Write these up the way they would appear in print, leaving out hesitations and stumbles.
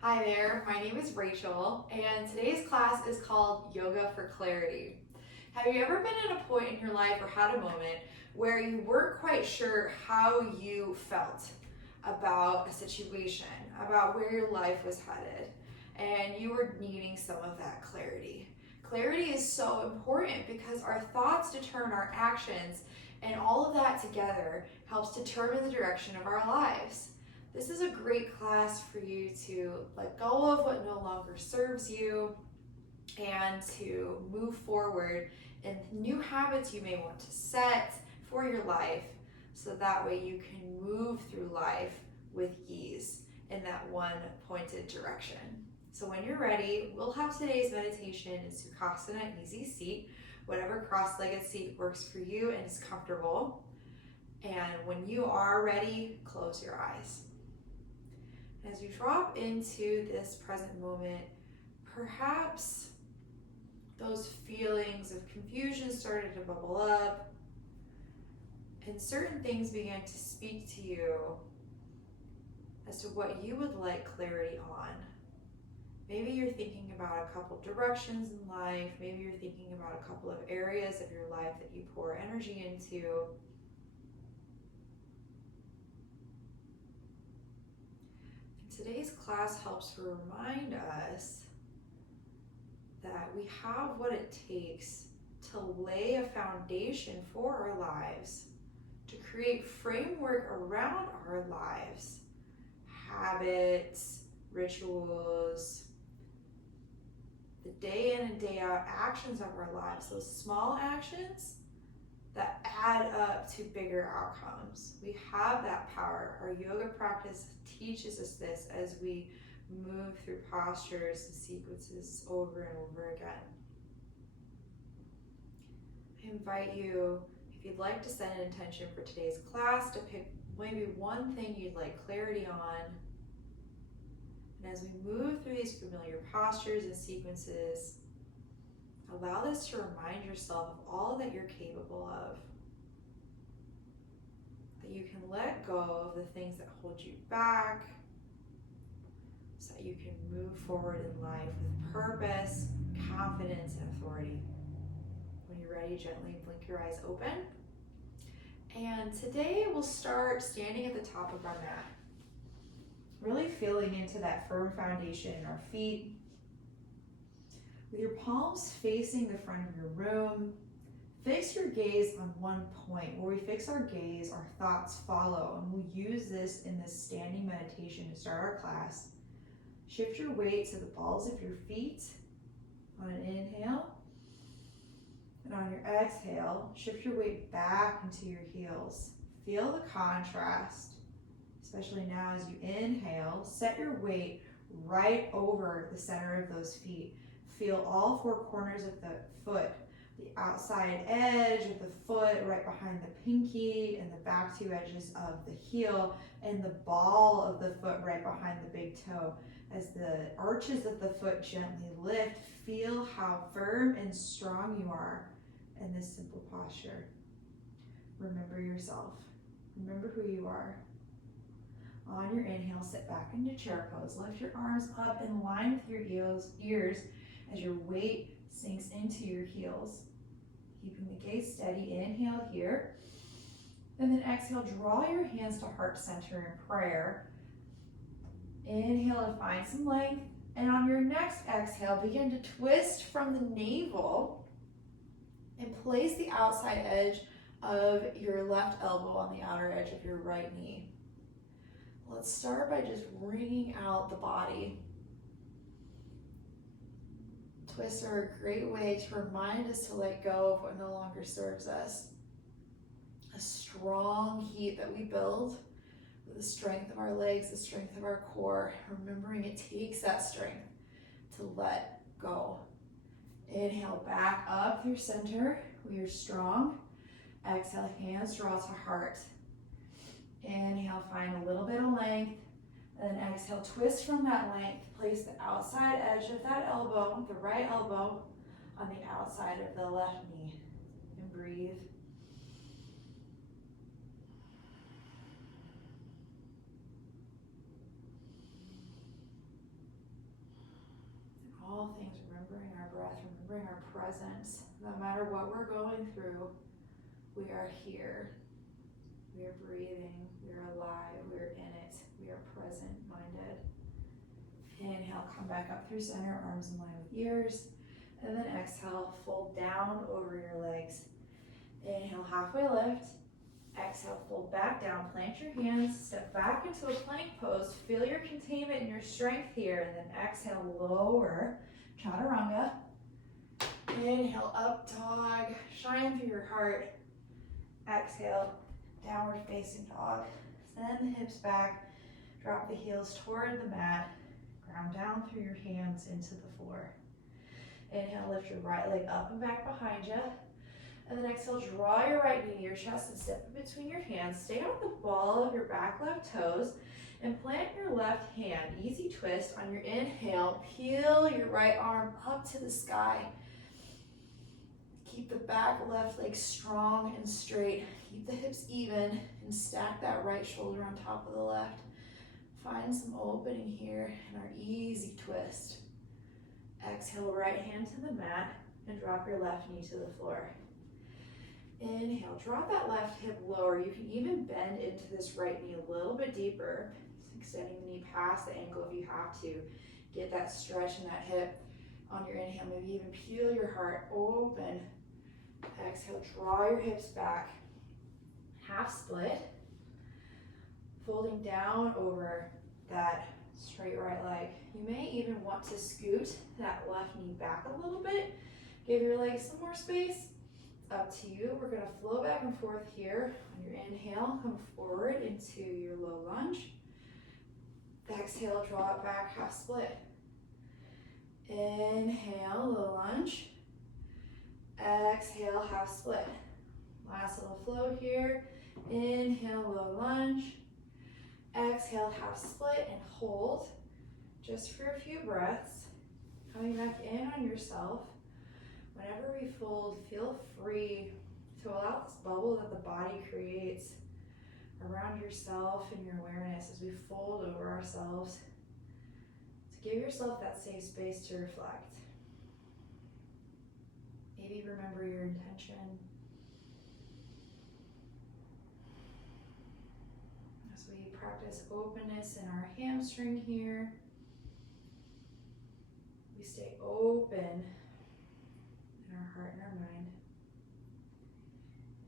Hi there, my name is Rachel, and today's class is called Yoga for Clarity. Have you ever been at a point in your life or had a moment where you weren't quite sure how you felt about a situation, about where your life was headed, and you were needing some of that clarity? Clarity is so important because our thoughts determine our actions, and all of that together helps determine the direction of our lives. This is a great class for you to let go of what no longer serves you and to move forward in new habits you may want to set for your life so that way you can move through life with ease in that one pointed direction. So when you're ready, we'll have today's meditation in Sukhasana, easy seat, whatever cross-legged seat works for you and is comfortable. And when you are ready, close your eyes. As you drop into this present moment, perhaps those feelings of confusion started to bubble up, and certain things began to speak to you as to what you would like clarity on. Maybe you're thinking about a couple directions in life, maybe you're thinking about a couple of areas of your life that you pour energy into. Today's class helps to remind us that we have what it takes to lay a foundation for our lives, to create framework around our lives, habits, rituals, the day in and day out actions of our lives, those small actions that add up to bigger outcomes. We have that power. Our yoga practice teaches us this as we move through postures and sequences over and over again. I invite you, if you'd like to set an intention for today's class, to pick maybe one thing you'd like clarity on. And as we move through these familiar postures and sequences, allow this to remind yourself of all that you're capable of. That you can let go of the things that hold you back, so that you can move forward in life with purpose, confidence, and authority. When you're ready, gently blink your eyes open. And today we'll start standing at the top of our mat. Really feeling into that firm foundation in our feet. With your palms facing the front of your room, fix your gaze on one point. Where we fix our gaze, our thoughts follow, and we'll use this in this standing meditation to start our class. Shift your weight to the balls of your feet on an inhale, and on your exhale, shift your weight back into your heels. Feel the contrast, especially now as you inhale. Set your weight right over the center of those feet. Feel all four corners of the foot, the outside edge of the foot right behind the pinky and the back two edges of the heel, and the ball of the foot right behind the big toe. As the arches of the foot gently lift, feel how firm and strong you are in this simple posture. Remember yourself. Remember who you are. On your inhale, sit back into chair pose. Lift your arms up in line with your ears as your weight sinks into your heels. Keeping the gaze steady, inhale here. And then exhale, draw your hands to heart center in prayer. Inhale to find some length. And on your next exhale, begin to twist from the navel and place the outside edge of your left elbow on the outer edge of your right knee. Let's start by just wringing out the body. Twists are a great way to remind us to let go of what no longer serves us. A strong heat that we build with the strength of our legs, the strength of our core, remembering it takes that strength to let go. Inhale back up through center. We are strong. Exhale, hands draw to heart. Inhale, find a little bit of length. And then exhale, twist from that length. Place the outside edge of that elbow, the right elbow, on the outside of the left knee. And breathe. remembering our breath, remembering our presence. No matter what we're going through, we are here. We are breathing. We are alive. We are in it. We are present-minded. Inhale, come back up through center, arms in line with ears. And then exhale, fold down over your legs. Inhale, halfway lift. Exhale, fold back down, plant your hands, step back into a plank pose. Feel your containment and your strength here. And then exhale, lower, chaturanga. Inhale, up dog, shine through your heart. Exhale, downward facing dog. Send the hips back, drop the heels toward the mat. Ground down through your hands into the floor. Inhale, lift your right leg up and back behind you. And then exhale, draw your right knee to your chest and step in between your hands. Stay on the ball of your back left toes and plant your left hand. Easy twist on your inhale. Peel your right arm up to the sky. Keep the back left leg strong and straight. Keep the hips even and stack that right shoulder on top of the left. Find some opening here in our easy twist. Exhale, right hand to the mat and drop your left knee to the floor. Inhale, drop that left hip lower. You can even bend into this right knee a little bit deeper, extending the knee past the ankle if you have to. Get that stretch in that hip on your inhale. Maybe even peel your heart open. Exhale, draw your hips back. Half split. Folding down over that straight right leg. You may even want to scoot that left knee back a little bit. Give your legs some more space. Up to you. We're going to flow back and forth here. On your inhale, come forward into your low lunge. Exhale, draw it back, half split. Inhale, low lunge. Exhale, half split. Last little flow here. Inhale, low lunge. Exhale, half split and hold just for a few breaths. Coming back in on yourself. Whenever we fold, feel free to allow this bubble that the body creates around yourself and your awareness as we fold over ourselves, to give yourself that safe space to reflect. Maybe remember your intention. As we practice openness in our hamstring here, we stay open in our heart and our mind.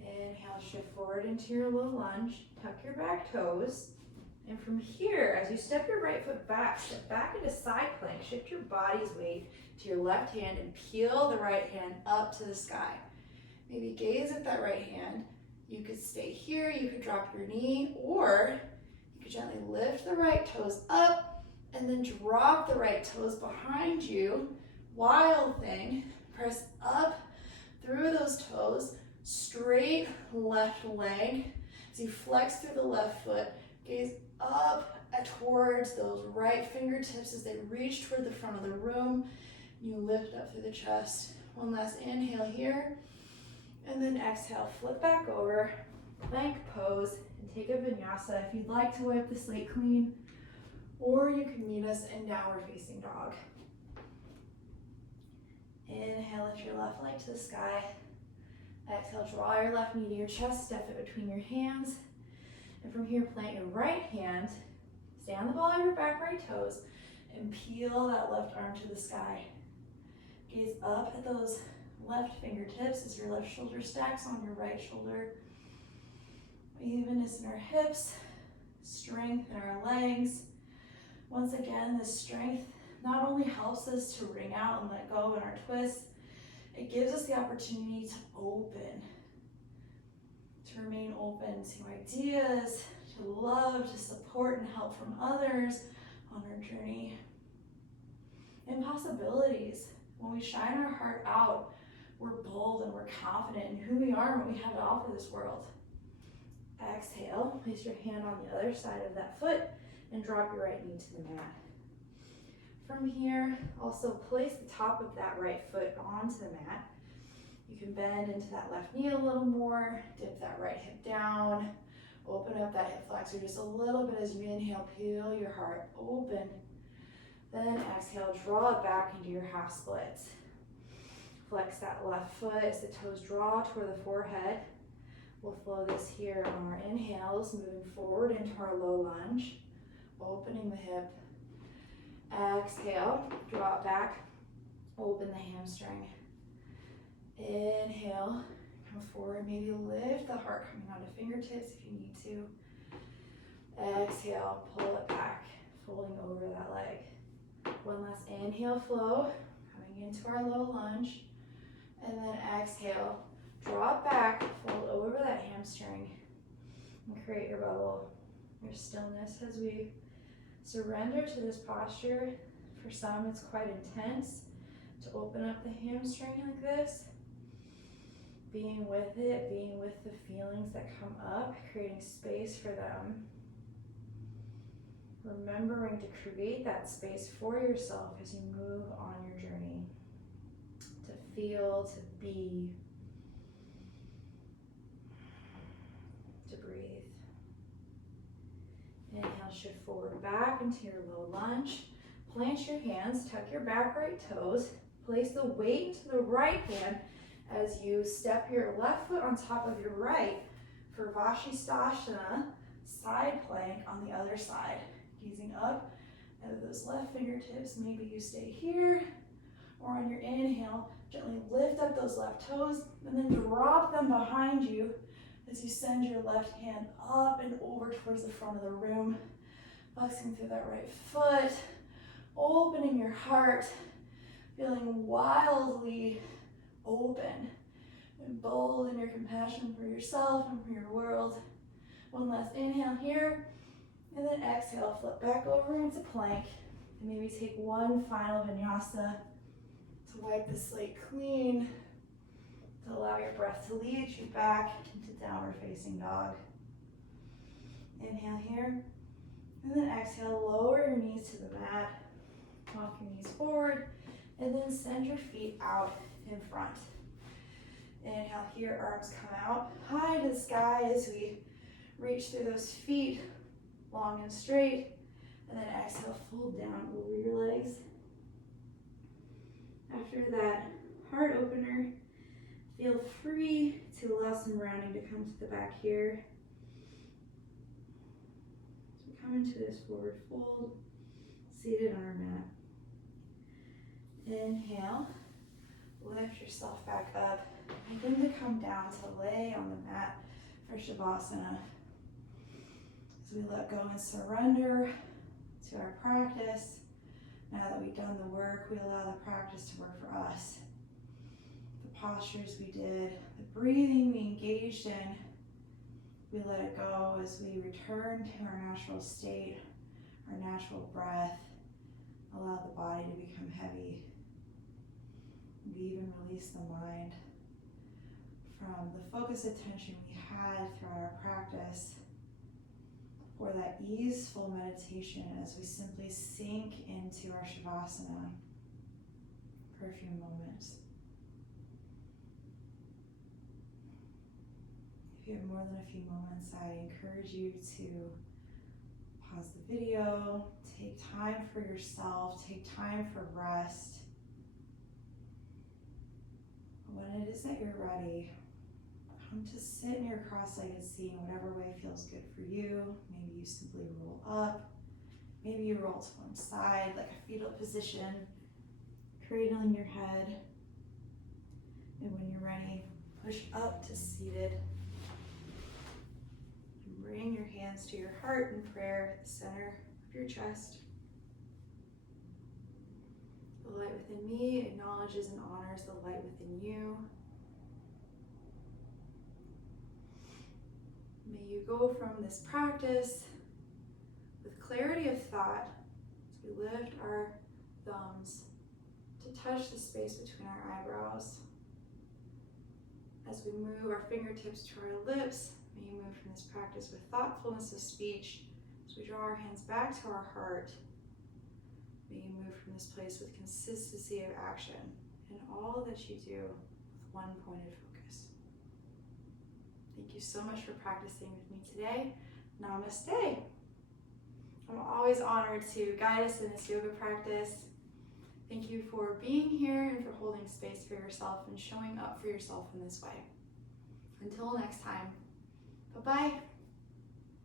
Inhale, shift forward into your low lunge. Tuck your back toes. And from here, as you step your right foot back, step back into side plank. Shift your body's weight to your left hand and peel the right hand up to the sky. Maybe gaze at that right hand. You could stay here, you could drop your knee, or you could gently lift the right toes up and then drop the right toes behind you. Wild thing. Press up through those toes, straight left leg. As you flex through the left foot, gaze up towards those right fingertips as they reach toward the front of the room. You lift up through the chest. One last inhale here. And then exhale, flip back over, plank pose, and take a vinyasa. If you'd like to wipe the slate clean, or you can meet us in downward facing dog. Inhale, lift your left leg to the sky. Exhale, draw your left knee to your chest, step it between your hands. And from here, plant your right hand, stay on the ball of your back right toes, and peel that left arm to the sky. Gaze up at those left fingertips as your left shoulder stacks on your right shoulder. Evenness in our hips, strength in our legs. Once again, this strength not only helps us to wring out and let go in our twists, it gives us the opportunity to open, to remain open to ideas, to love, to support and help from others on our journey. And possibilities. When we shine our heart out, we're bold and we're confident in who we are and what we have to offer this world. Exhale, place your hand on the other side of that foot and drop your right knee to the mat. From here, also place the top of that right foot onto the mat. You can bend into that left knee a little more, dip that right hip down, open up that hip flexor just a little bit as you inhale, peel your heart open. Then exhale, draw it back into your half split. Flex that left foot as the toes draw toward the forehead. We'll flow this here on our inhales, moving forward into our low lunge, opening the hip. Exhale, draw it back, open the hamstring. Inhale, come forward, maybe lift the heart coming onto fingertips if you need to. Exhale, pull it back, folding over that leg. One last inhale, flow, coming into our low lunge. And then exhale, draw it back, fold over that hamstring, and create your bubble, your stillness as we surrender to this posture. For some, it's quite intense to open up the hamstring like this. Being with it, being with the feelings that come up, creating space for them. Remembering to create that space for yourself as you move on your journey. To feel, to be, to breathe. Inhale, shift forward back into your low lunge. Plant your hands, tuck your back right toes. Place the weight into the right hand as you step your left foot on top of your right for Vashisthasana, side plank on the other side. Gazing up at those left fingertips, maybe you stay here, or on your inhale, gently lift up those left toes and then drop them behind you as you send your left hand up and over towards the front of the room, flexing through that right foot, opening your heart, feeling wildly open and bold in your compassion for yourself and for your world. One last inhale here, and then exhale, flip back over into plank, and maybe take one final vinyasa to wipe the slate clean, to allow your breath to lead you back into downward facing dog. Inhale here, and then exhale, lower your knees to the mat, walk your knees forward, and then send your feet out in front. Inhale here, arms come out high to the sky as we reach through those feet, long and straight, and then exhale, fold down over your legs. After that heart opener, feel free to allow some rounding to come to the back here. So we come into this forward fold, seated on our mat. Inhale, lift yourself back up, begin to come down to lay on the mat for Shavasana. As we let go and surrender to our practice, now that we've done the work, we allow the practice to work for us. The postures we did, the breathing we engaged in, we let it go as we return to our natural state, our natural breath, allow the body to become heavy. We even release the mind from the focused attention we had throughout our practice for that easeful meditation as we simply sink into our Shavasana for a few moments. If you have more than a few moments, I encourage you to pause the video, take time for yourself, take time for rest. When it is that you're ready, come to sit in your cross-legged seat in whatever way feels good for you. Maybe you simply roll up. Maybe you roll to one side like a fetal position, cradling your head. And when you're ready, push up to seated. And bring your hands to your heart in prayer at the center of your chest. The light within me acknowledges and honors the light within you. May you go from this practice with clarity of thought as we lift our thumbs to touch the space between our eyebrows. As we move our fingertips to our lips, may you move from this practice with thoughtfulness of speech as we draw our hands back to our heart. May you move from this place with consistency of action in all that you do with one pointed focus. Thank you so much for practicing with me today. Namaste. I'm always honored to guide us in this yoga practice. Thank you for being here and for holding space for yourself and showing up for yourself in this way. Until next time, bye-bye.